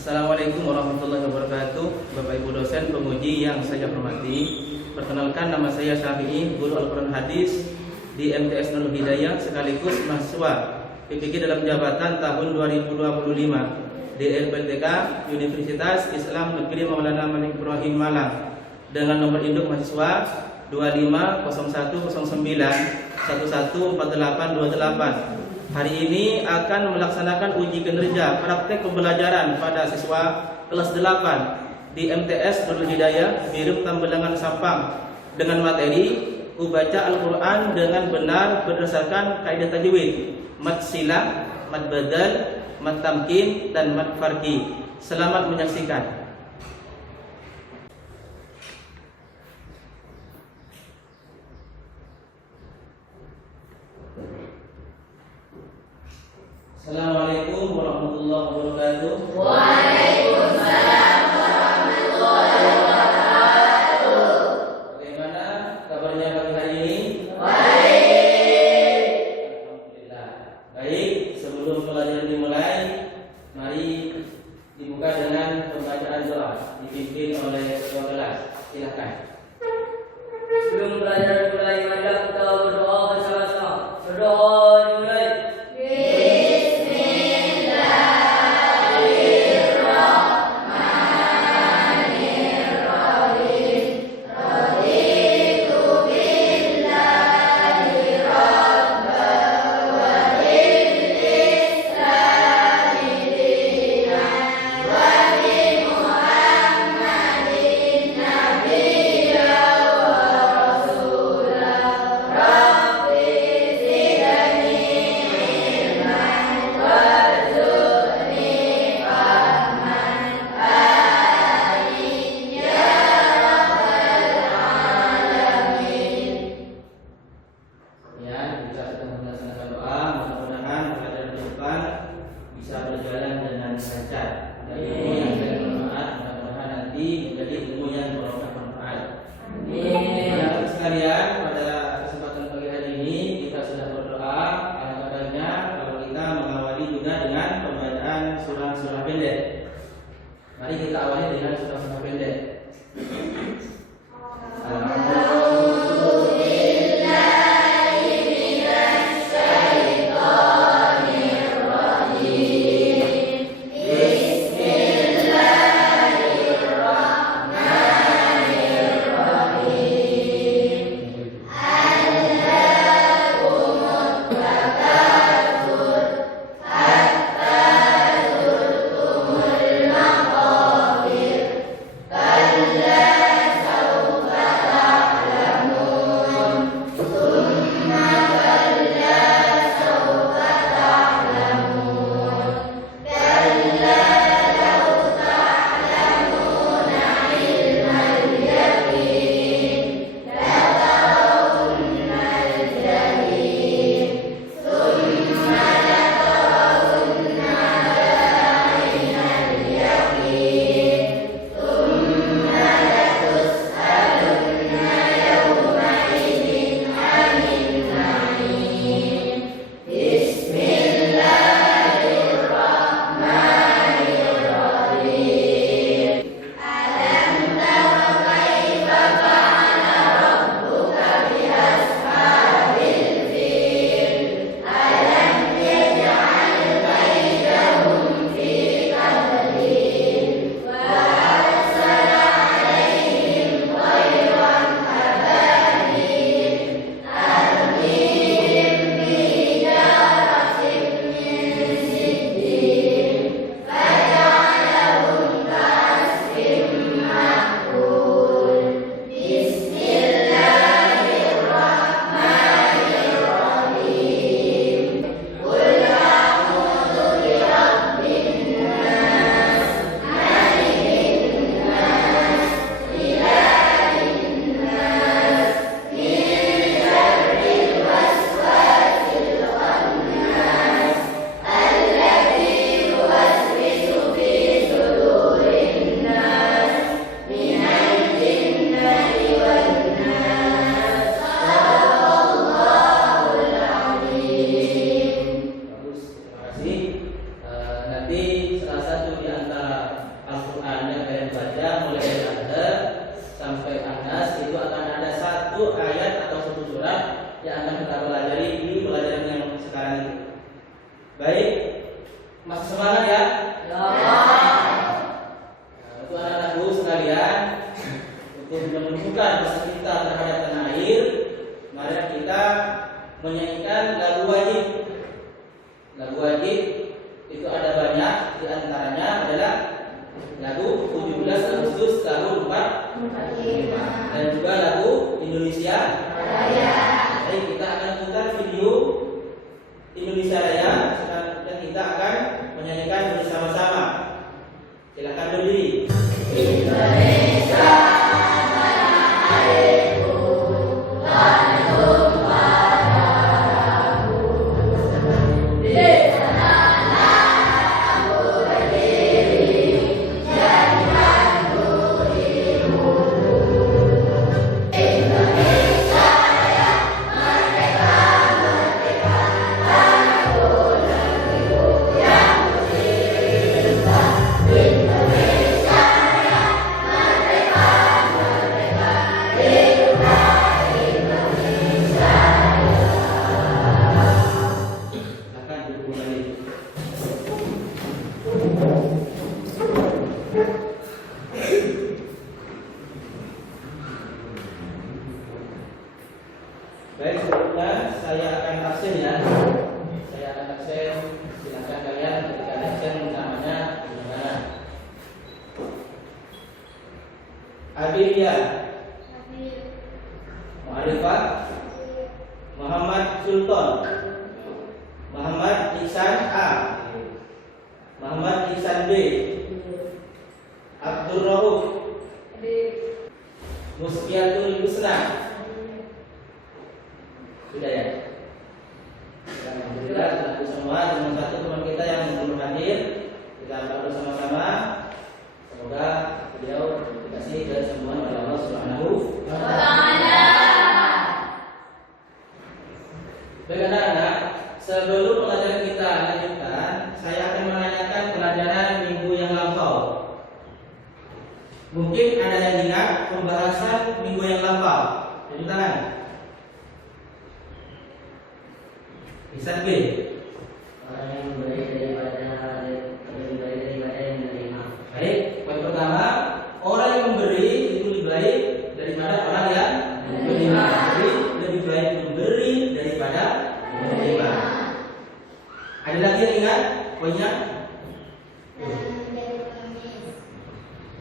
Assalamualaikum warahmatullahi wabarakatuh. Bapak Ibu dosen, penguji yang saya hormati. Perkenalkan, nama saya Syafi'i, guru Al-Quran Hadis di MTS Nurul Hidayah, sekaligus mahasiswa PPG dalam jabatan tahun 2025 di LPTK Universitas Islam Negeri Maulana Malik Ibrahim Malang, dengan nomor induk mahasiswa 250109114828. Hari ini akan melaksanakan uji kinerja praktek pembelajaran pada siswa kelas 8 di MTS Nurul Hidayah Birum Tambelangan Sampang dengan materi Ubaca Al-Quran dengan benar berdasarkan kaidah tajwid, mad silah, mad badal, mad tamkin, dan mad farqi. Selamat menyaksikan. Assalamualaikum warahmatullahi wabarakatuh. Waalaikumsalam warahmatullahi wabarakatuh. Bagaimana kabarnya pagi hari ini? Baik. Alhamdulillah. Baik, sebelum pelajaran dimulai, mari dibuka dengan pembacaan doa dipimpin oleh ketua kelas. Silakan. Sebelum pelajaran mulai, mari kita berdoa bersama-sama. Berdoa dimulai. ayat atau satu surat yang akan kita pelajari di pelajaran yang sekarang ini. Baik, masih semangat ya? Untuk anak-anakku sekalian, untuk menunjukkan rasa kita terhadap tanah air, mari kita menyanyikan lagu wajib. Lagu wajib itu ada banyak, di antaranya adalah lagu 17 Agustus tahun 45 dan juga lagu Indonesia Raya. Jadi kita akan putar video Indonesia Raya dan kita akan menyanyikan bersama-sama. Silakan berdiri. Indonesia tanah airku, tanah tumpahku. Di sanalah aku berdiri, jadikanku ibuku. Indonesia Raya, merdeka, merdeka, tanahku negeriku yang kucinta. Indonesia Raya, merdeka, merdeka, hiduplah Indonesia Raya. Akan duduk kembali. Baik, sebelumnya saya akan absen ya. Saya akan absen. Silakan kalian ketika absen namanya gimana? Abiria, Mu'arifah, Muhammad Sultan, Muhammad Ihsan A, Muhammad Ihsan B, Abdul Rauf, Musfiatul Husna. Sudah ya? Alhamdulillah, satu semua dengan satu teman kita yang belum hadir, kita akan bersama-sama. Semoga beliau dikasih dan semua oleh Allah Subhanahu wa Ta'ala. Baik anak-anak, sebelum pelajaran kita lanjutkan, saya akan menanyakan pelajaran minggu yang lampau. Mungkin ada yang ingat pembahasan minggu yang lampau. Tunjuk tangan. Bisa B. Orang yang memberi daripada lebih baik daripada yang menerima. Baik, poin pertama, orang yang memberi itu lebih baik daripada orang yang menerima. Jadi lebih baik memberi daripada menerima. Ada lagi yang ingat poinnya?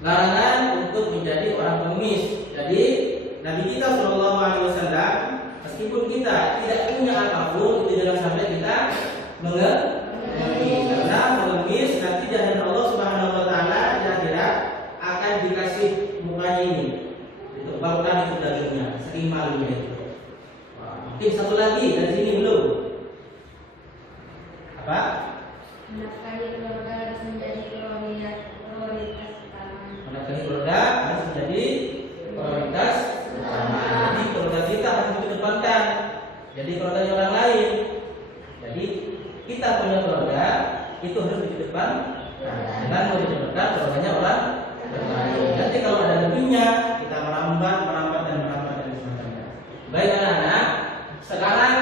Larangan untuk menjadi orang pengemis. Jadi Nabi kita Shallallahu Alaihi Wasallam, meskipun kita tidak punya apapun, itu jangan sampai kita mengemis. Karena mengemis nanti di hadapan Allah Subhanahu Wa Taala di akhirat akan dikasih mukanya ini, ditebakkan itu dagingnya, saking malunya itu. Mungkin satu lagi dari sini belum. Apa? Menafkahi keluarga harus menjadi prioritas utama. Menafkahi keluarga harus menjadi prioritas utama. Jadi keluarga kita harus dikedepankan. Jadi keluarganya orang lain. Jadi kita punya keluarga itu harus dikedepankan. Dengan mau dikedepankan keluarganya orang lain. Nanti kalau ada lebihnya kita merambat dan semacamnya. Baik anak-anak, sekarang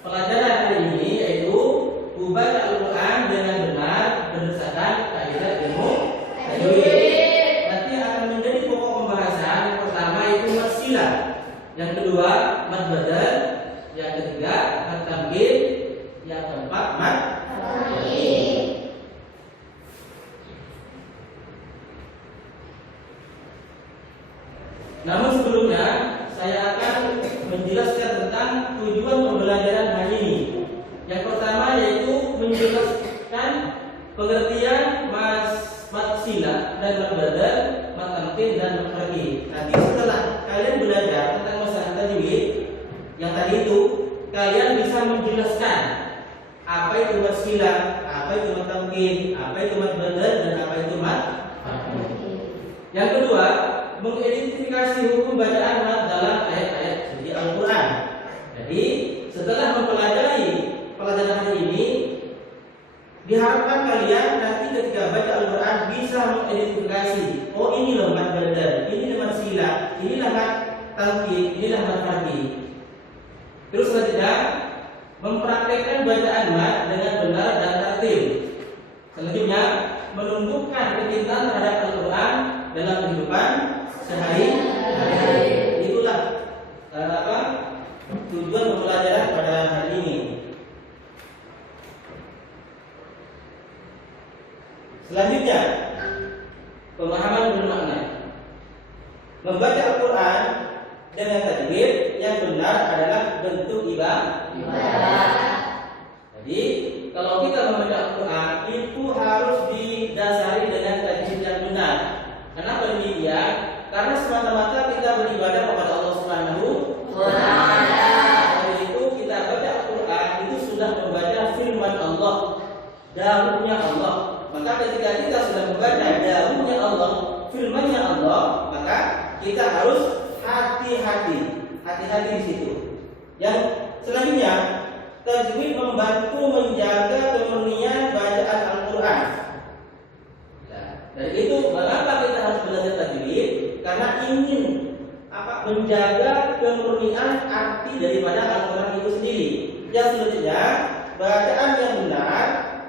pelajaran hari ini yaitu membaca Al-Quran dengan benar berdasarkan kaidah ilmu tajwid. Nanti akan menjadi pokok pembahasan. Yang pertama itu mad silah, yang kedua mad badal, yang ketiga mad tamkin, yang keempat mad tamkin. Namun sebelumnya saya akan menjelaskan tentang tujuan pembelajaran hari ini. Yang pertama yaitu menjelaskan pengertian mad silah dan mad badal, mad tamkin dan mad tamkin. Nanti setelah kalian belajar tentang masalah tajwid yang tadi itu, kalian bisa menjelaskan apa itu mad silah, apa itu mad tamkin, apa itu mad badal dan apa itu mad tamkin. Yang kedua, mengidentifikasi hukum bacaan mad dalam ayat-ayat suci Al-Quran. Jadi setelah mempelajari pelajaran hari ini, diharapkan kalian nanti ketika baca Al-Quran bisa mengidentifikasi, oh ini loh mad badal, ini mad silah, inilah mad talqin, inilah mad fardi. Terus selanjutnya mempraktekkan bacaan mad dengan benar dan tertib. Selanjutnya menunjukkan kecintaan terhadap Al-Quran dalam kehidupan sehari-hari. Itulah tujuan pembelajaran pada hari ini. Selanjutnya pemahaman bermakna. Membaca Al-Quran dengan tajwid yang benar adalah bentuk ibadah. Jadi kalau kita membaca Al-Quran itu harus didasari dengan tajwid yang benar. Kenapa demikian? Karena semata-mata kita beribadah kepada Allah Subhanahu wa Ta'ala. Oleh itu kita baca Al-Quran itu sudah membaca firman Allah, dawuhnya Allah. Maka ketika kita sudah membaca dawuhnya Allah, firman-Nya Allah, maka kita harus hati-hati di situ. Yang selanjutnya, tajwid membantu menjaga kemurnian bacaan Al-Quran. Dari itu, mengapa kita harus belajar tajwid? Karena ingin menjaga kemurnian arti daripada Al-Quran itu sendiri. Yang selanjutnya, bacaan yang benar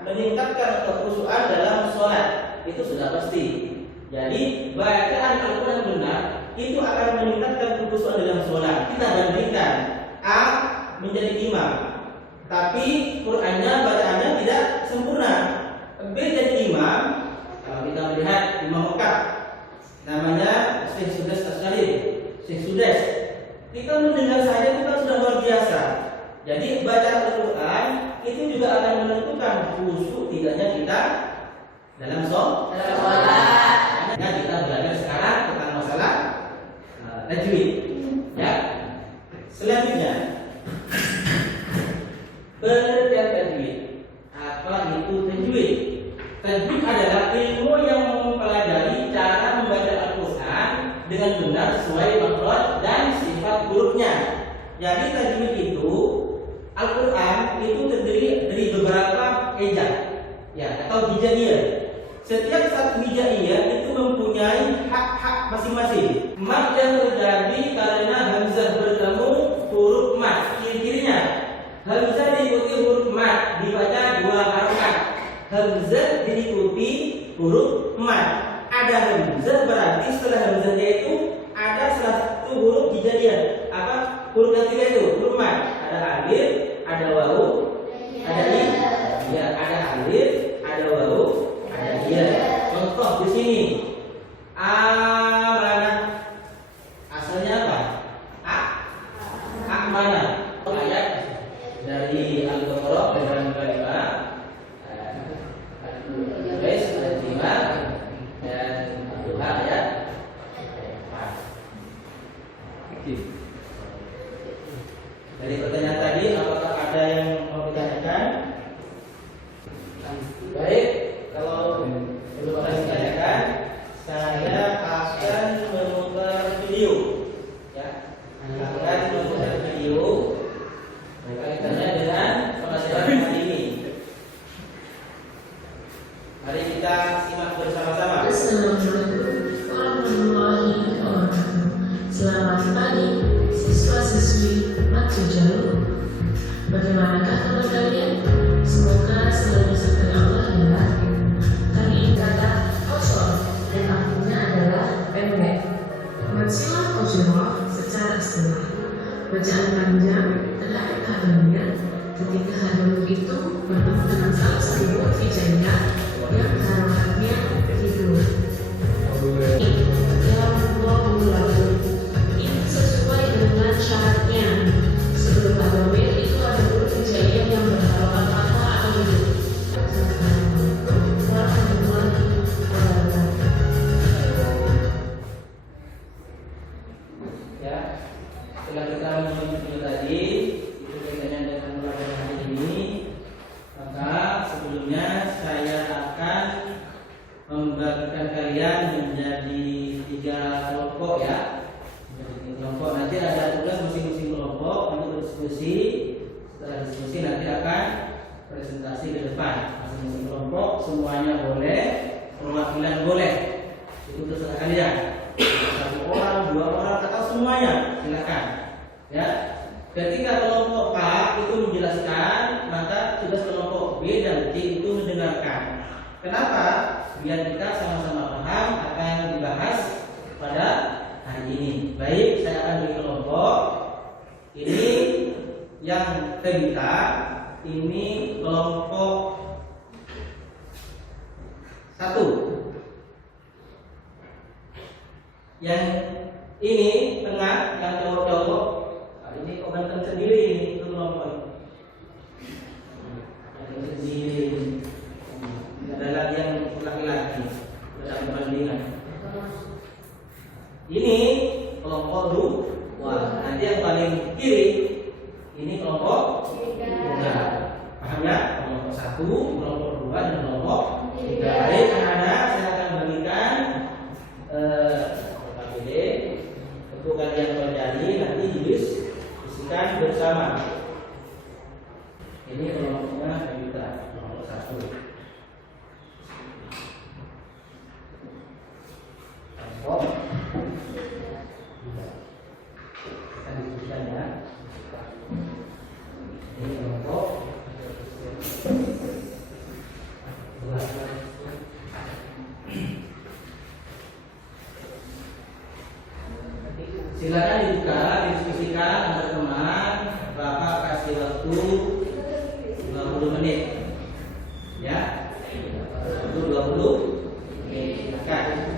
meningkatkan kekhusyuan dalam sholat. Itu sudah pasti. Jadi bacaan Al-Quran benar itu akan meningkatkan kekhusyuan dalam sholat. Kita bandingkan A menjadi imam, tapi Qurannya bacaannya tidak sempurna. B jadi imam. Kalau kita melihat Imam Mekah, namanya Syekh Sudes Asy-Syarif, Syekh Sudes. Kita mendengar saja kita sudah luar biasa. Jadi bacaan Al-Quran itu juga akan menentukan khusyuk tidaknya kita dalam sholat. Makanya kita belajar sekarang tentang masalah tajwid. Ya. Selanjutnya, pengertian tajwid. Apa itu tajwid? Tajwid adalah ilmu yang mempelajari cara membaca Al-Quran dengan benar sesuai makhraj dan sifat hurufnya. Jadi tajwid itu Al-Quran itu terdiri dari beberapa hijab, ya, atau hijaiyah. Setiap satu hijaiyah itu mempunyai hak-hak masing-masing. Mad yang terjadi karena hamzah bertemu huruf mad. Ciri-cirinya, hamzah diikuti huruf mad dibaca dua harokat. Hamzah diikuti huruf mad. Ada hamzah berarti setelah hamzahnya itu ada salah satu huruf hijaiyah. Apa huruf yang ketiga itu? Huruf mad. Ada alif, ada wawu, ada i. Ya, ada alif, ada wawu, ada iya. Contoh di sini. Amanah. Asalnya apa? Mana? Ayat dari Al-Baqarah dengan kalimah ayat 5 dan Al-Duha ayat 4. Dari pertanyaan tadi, apakah ada yang mau ditanyakan? Baik, kalau belum ada yang ditanyakan, saya akan memutar video. Ya, akan memutar video kaitannya dengan pelajaran hari ini. Mari kita simak bersama-sama. Assalamualaikum warahmatullahi wabarakatuh. Selamat pagi, siswa-siswi Matu Jalur. Bagaimanakah kabar kalian? Semoga selalu disertai Allah ya. Kali ini kata kosor dan artinya adalah pendek. Matsilah kosor secara istilah. Bacaan panjang terhadap hadamnya ketika hadam itu bertemu dengan salah satu huruf hijaiyah yang harokatnya hidup. Ini sesuai dengan syaratnya. Sebelum hadamnya itu ada huruf hijaiyah yang berharokat fathah atau hidup. Ya, setelah kita menonton video tadi, itu kaitannya dengan pelajaran hari ini. Maka sebelumnya saya akan membagikan kalian menjadi 3 kelompok ya. Menjadi 3 kelompok. Nanti ada tugas masing-masing kelompok untuk berdiskusi. Setelah diskusi nanti akan presentasi ke depan. Masing-masing kelompok semuanya boleh, perwakilan boleh. Itu terserah kalian. 1 orang, 2 orang atau semuanya? Silakan. Ya. Ketika kelompok A itu menjelaskan, maka tugas kelompok B dan C itu mendengarkan. Kenapa? Biar kita sama-sama paham apa yang dibahas pada hari ini. Baik, saya akan beri kelompok. Ini yang terminta, ini kelompok 1. Yang ini tengah, yang cowok-cowok, ini kok ganteng sendiri ini, itu kelompok ganteng sendiri. Tidak ada lagi yang laki-laki, tidak ada perbandingan. Ini kelompok 2. Nanti yang paling kiri ini kelompok 3. Paham ya? Kelompok 1, kelompok 2, dan kelompok 3. Baik, anak-anak, saya akan berikan untuk kalian pelajari, nanti didiskusikan bersama. Ini kelompoknya kita kelompok 1. Kelompok 3. Kita diskusikan ya. Ini kelompok 2. Silakan dibuka, diskusikan antar teman. Bapak kasih waktu 20 menit. Ya. Waktu 20 menit. Silakan.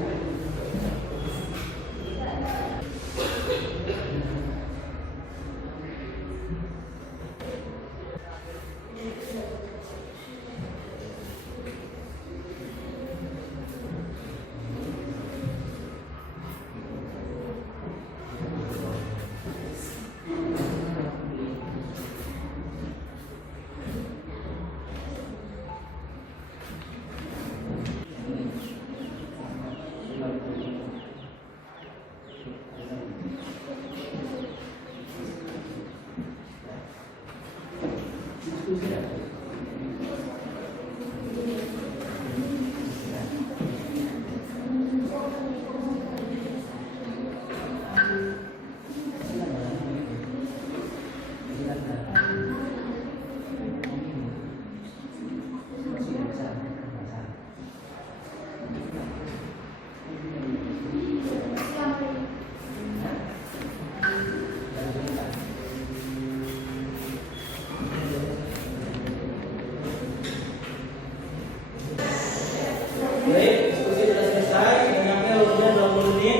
Baik, diskusi sudah selesai. Banyaknya waktunya 20 menit.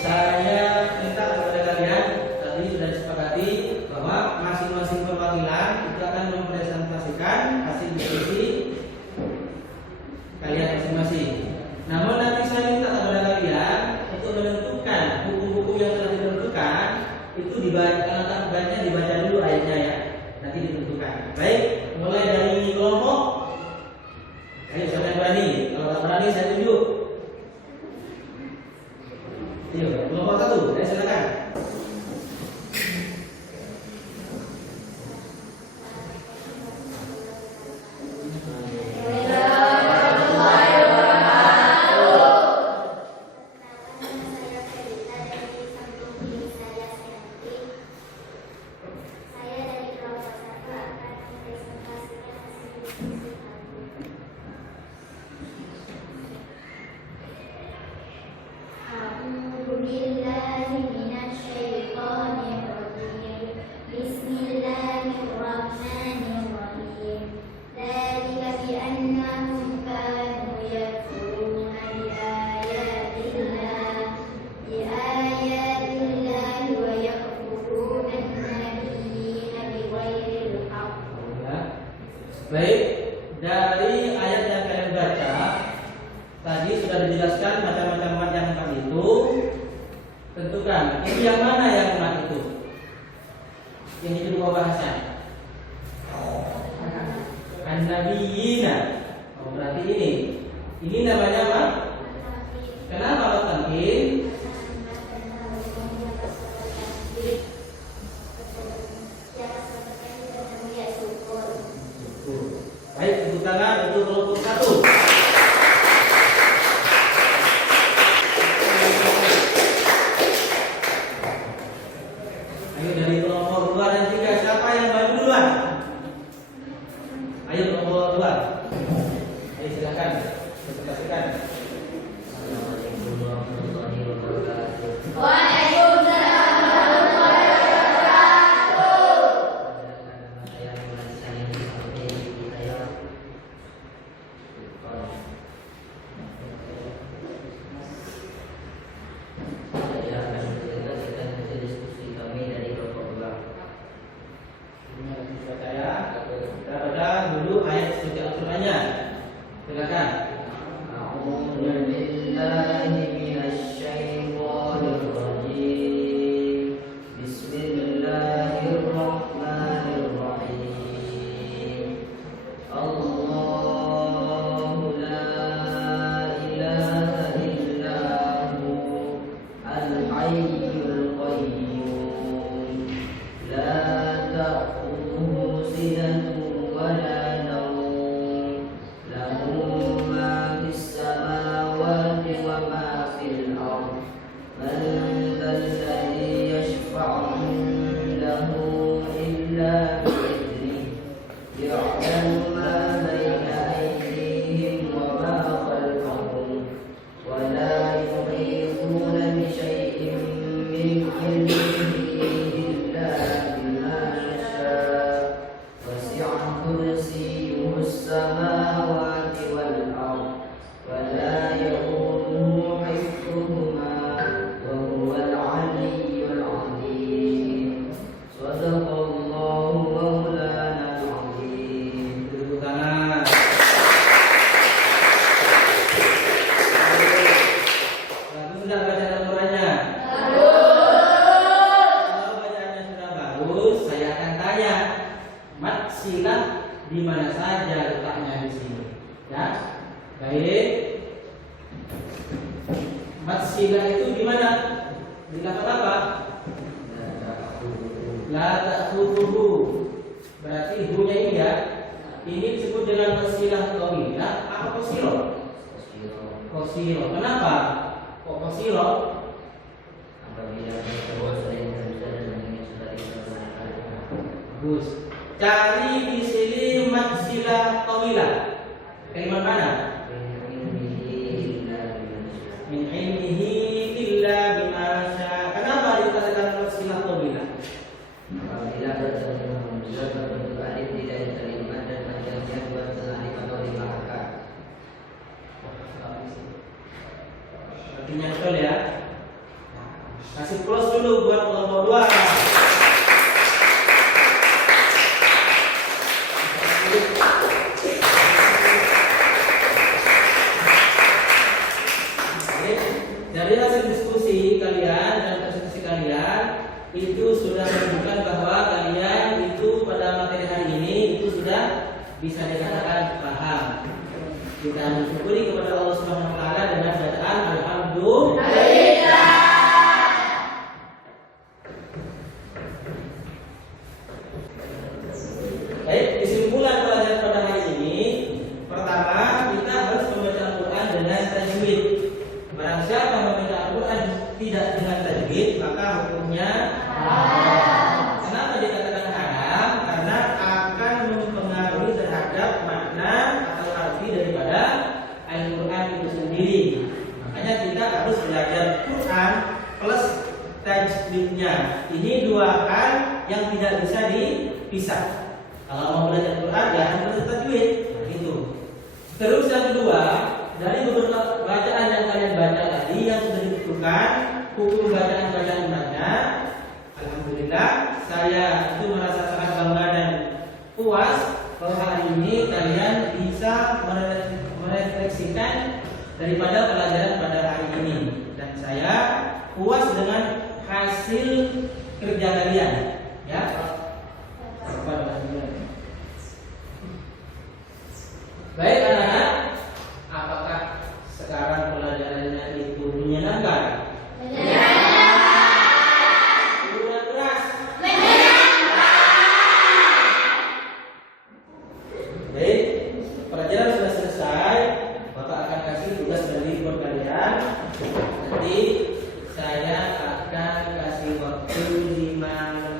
Saya minta kepada kalian, tadi sudah disepakati bahwa masing-masing perwakilan itu akan mempresentasikan hasil diskusi kalian masing-masing. Namun nanti saya minta kepada kalian untuk menentukan buku-buku yang telah ditentukan itu dibaca dulu ayatnya ya. Nanti ditentukan. Baik, mulai dari kelompok. Ayo, siapa yang berani? Kalau tak berani saya tunjuk. Ayo, kelompok 1, silakan. Baik, dari ayat yang kalian baca tadi sudah dijelaskan macam-macam mat yang empat itu. Tentukan ini yang mana yang mat itu? Yang itu dua bahasa. An-nabiyina. Oh, berarti ini. Ini namanya apa? Kenapa Allah tampil? Baik, tepuk tangan untuk kelompok 1. Ayo dari kelompok 2 dan 3, siapa yang baru duluan? Ayo kelompok 2. Ayo silakan presentasikan. Assalamualaikum warahmatullahi wabarakatuh. Waalaikumsalam warahmatullahi wabarakatuh. Nama saya Muhammad Salim sampai di saya. Saya akan menceritakan hasil diskusi kami dari kelompok 2. Kita baca dulu ayat suci Al-Qur'annya. Silakan. A'udzu billahi minasy syaithanir rajim. Bismillahirrahmanirrahim. Allahu la ilaha illa hu al-hayyul qayyum. La ta'khudhuhu sinatun wa la nawm. Lahu ma fis samawati wa ma fil ardh. Man dhal ladzi yashfa'u 'indahu illa bi'idhnihi. Ya'lamu ma bayna aydihim wa ma khalfahum. Wa la yuhituna bi shay'in min 'ilmihi illa bima sha'a. Wasi'a kursiyyuhu as-samawati wal ardh. Wa la ya'uduhu hifdhuhuma wa huwal 'aliyyul 'azim. Shadaqallahu maulana al-'azim. Tepuk tangan. Bagus sudah baca Al-Qur'annya? Kalau bacaannya sudah bagus, saya akan tanya, mat silah di mana saja letaknya di sini? Ya, baik. Mat silah itu di mana? Di lafaz apa? La ta'khudhuhu. Berarti hu-nya ini ya. Ini disebut dengan wasilah qawilah apa qasiro? Qasiro. Kenapa? Kok qasiro? Apabila terus sering berusaha dan ingin sudah diselesaikan. Bagus. Cari di sini wasilah qawilah. Kalimat mana? Min ilmihi illa bima syaa. Kenapa dikatakan wasilah qawilah? Apabila bertemu hamzah berbentuk alif tidak diterima dan panjangnya 2,5 alif atau 5 angka. Artinya betul ya. Kasih plus dulu buat kelompok 2. Dari hasil diskusi kalian dan presentasi kalian itu sudah menunjukkan bahwa kalian itu pada materi hari ini itu sudah bisa dikatakan paham. Kita mensyukuri kepada Allah Subhanahu wa taala dengan bacaan alhamdulillah. Baik, kesimpulan pelajaran pada hari ini, pertama kita harus membaca Al-Qur'an dengan tajwid. Barang siapa membaca Al-Qur'an tidak dengan tajwid, maka hukumnya haram. Kenapa dikatakan haram? Karena akan mempengaruhi terhadap makna atau arti daripada Al-Qur'an itu sendiri. Makanya kita harus belajar Quran plus tajwidnya. Ini dua hal yang tidak bisa dipisah. Kalau mau belajar Quran ya harus tajwid. Nah, itu. Terus yang kedua, dari beberapa bacaan yang kalian baca tadi yang sudah ditentukan hukum bacaan-bacaan banyak, alhamdulillah saya itu merasa sangat bangga dan puas bahwa hari ini kalian bisa merefleksikan daripada pelajaran pada hari ini, dan saya puas dengan hasil kerja kalian, ya. Baik anak-anak, apakah sekarang pelajarannya itu menyenangkan? Menyenangkan. Keras. Baik, pelajaran sudah selesai. Bapak akan kasih tugas dari buat kalian. Nanti saya akan kasih waktu 5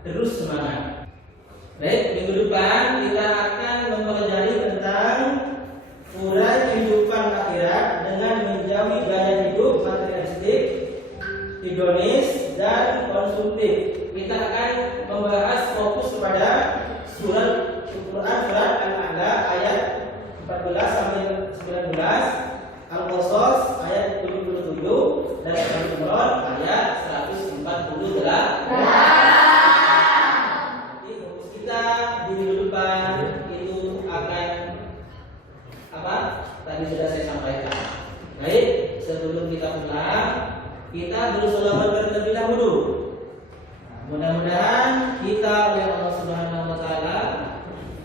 terus semangat. Baik, minggu depan kita akan mempelajari tentang urai kehidupan akhirat dengan menjauhi gaya hidup materialistik, hedonis, dan konsumtif. Kita akan membahas fokus kepada surat Al-Quran surat Al-A'la ayat 14 sampai 19, Al-Qasas ayat 77, dan Al-Imran ayat 148. Jadi fokus kita di minggu depan itu akan apa? Tadi sudah saya sampaikan. Baik, sebelum kita pulang, kita bersholawat terlebih dahulu. Mudah-mudahan kita oleh Allah Subhanahu wa taala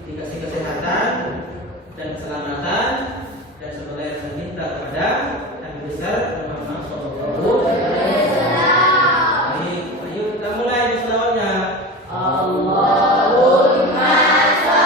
dikasih kesehatan dan keselamatan, dan semoga yang saya minta kepada Nabi besar Muhammad sallallahu alaihi wasallam. Baik, ayo kita mulai berselawatnya. Allahumma shalli ala sayyidina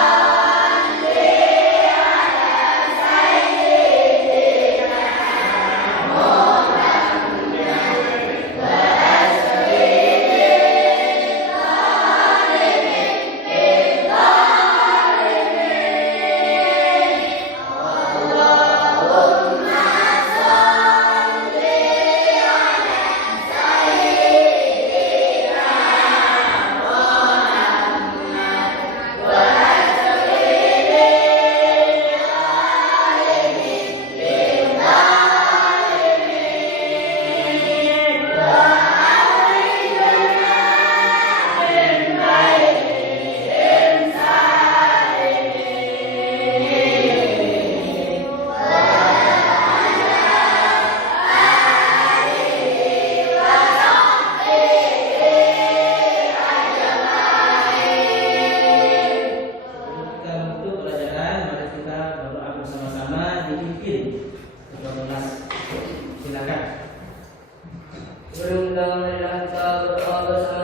Muhammad wa Berundang dengan berdoa bersama